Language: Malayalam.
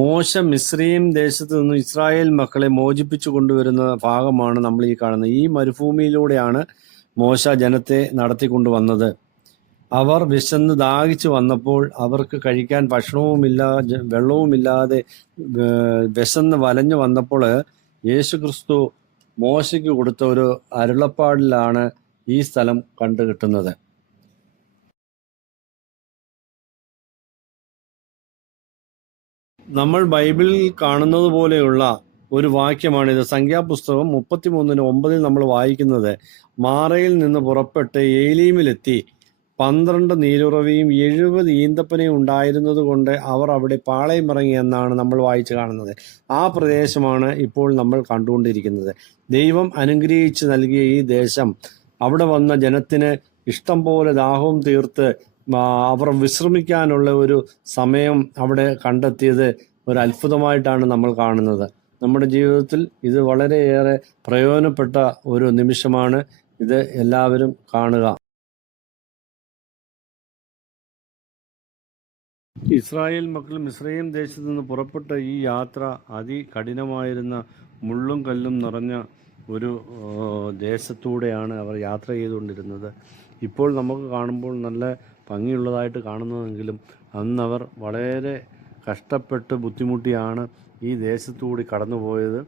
മോശ മിസ്രയീം ദേശത്ത് നിന്ന് ഇസ്രായേൽ മക്കളെ മോചിപ്പിച്ചു കൊണ്ടുവരുന്ന ഭാഗമാണ് നമ്മൾ ഈ കാണുന്നത്. ഈ മരുഭൂമിയിലൂടെയാണ് മോശ ജനത്തെ നടത്തിക്കൊണ്ടുവന്നത്. അവർ വിശന്ന് ദാഹിച്ചു വന്നപ്പോൾ അവർക്ക് കഴിക്കാൻ ഭക്ഷണവുമില്ല, വെള്ളവുമില്ലാതെ വിശന്ന് വലഞ്ഞു വന്നപ്പോൾ യേശുക്രിസ്തു മോശയ്ക്ക് കൊടുത്ത ഒരു അരുളപ്പാടിലാണ് ഈ സ്ഥലം കണ്ടുകിട്ടുന്നത്. നമ്മൾ ബൈബിളിൽ കാണുന്നത് പോലെയുള്ള ഒരു വാക്യമാണിത്. സംഖ്യാപുസ്തകം 33:9 നമ്മൾ വായിക്കുന്നത്, മാറയിൽ നിന്ന് പുറപ്പെട്ട് ഏലീമിലെത്തി 12 നീരുറവിയും 70 ഈന്തപ്പനയും ഉണ്ടായിരുന്നത് കൊണ്ട് അവർ അവിടെ പാളയമിറങ്ങി എന്നാണ് നമ്മൾ വായിച്ചു കാണുന്നത്. ആ പ്രദേശമാണ് ഇപ്പോൾ നമ്മൾ കണ്ടുകൊണ്ടിരിക്കുന്നത്. ദൈവം അനുഗ്രഹിച്ച് നൽകിയ ഈ ദേശം, അവിടെ വന്ന ജനത്തിന് ഇഷ്ടം പോലെ ദാഹവും തീർത്ത് അവർ വിശ്രമിക്കാനുള്ള ഒരു സമയം അവിടെ കണ്ടെത്തിയത് ഒരു അത്ഭുതമായിട്ടാണ് നമ്മൾ കാണുന്നത്. നമ്മുടെ ജീവിതത്തിൽ ഇത് വളരെയേറെ പ്രയോജനപ്പെട്ട ഒരു നിമിഷമാണ്. ഇത് എല്ലാവരും കാണുക. ഇസ്രായേൽ മക്കൾ മിസ്രയീം ദേശത്ത് നിന്ന് പുറപ്പെട്ട ഈ യാത്ര അതികഠിനമായിരുന്ന മുള്ളും കല്ലും നിറഞ്ഞ ഒരു ദേശത്തൂടെയാണ് അവർ യാത്ര ചെയ്തുകൊണ്ടിരുന്നത്. ഇപ്പോൾ നമുക്ക് കാണുമ്പോൾ നല്ല ഭംഗിയുള്ളതായിട്ട് കാണുന്നതെങ്കിലും അന്നവർ വളരെ കഷ്ടപ്പെട്ട് ബുദ്ധിമുട്ടിയാണ് ഈ ദേശത്തുകൂടി കടന്നുപോയത്.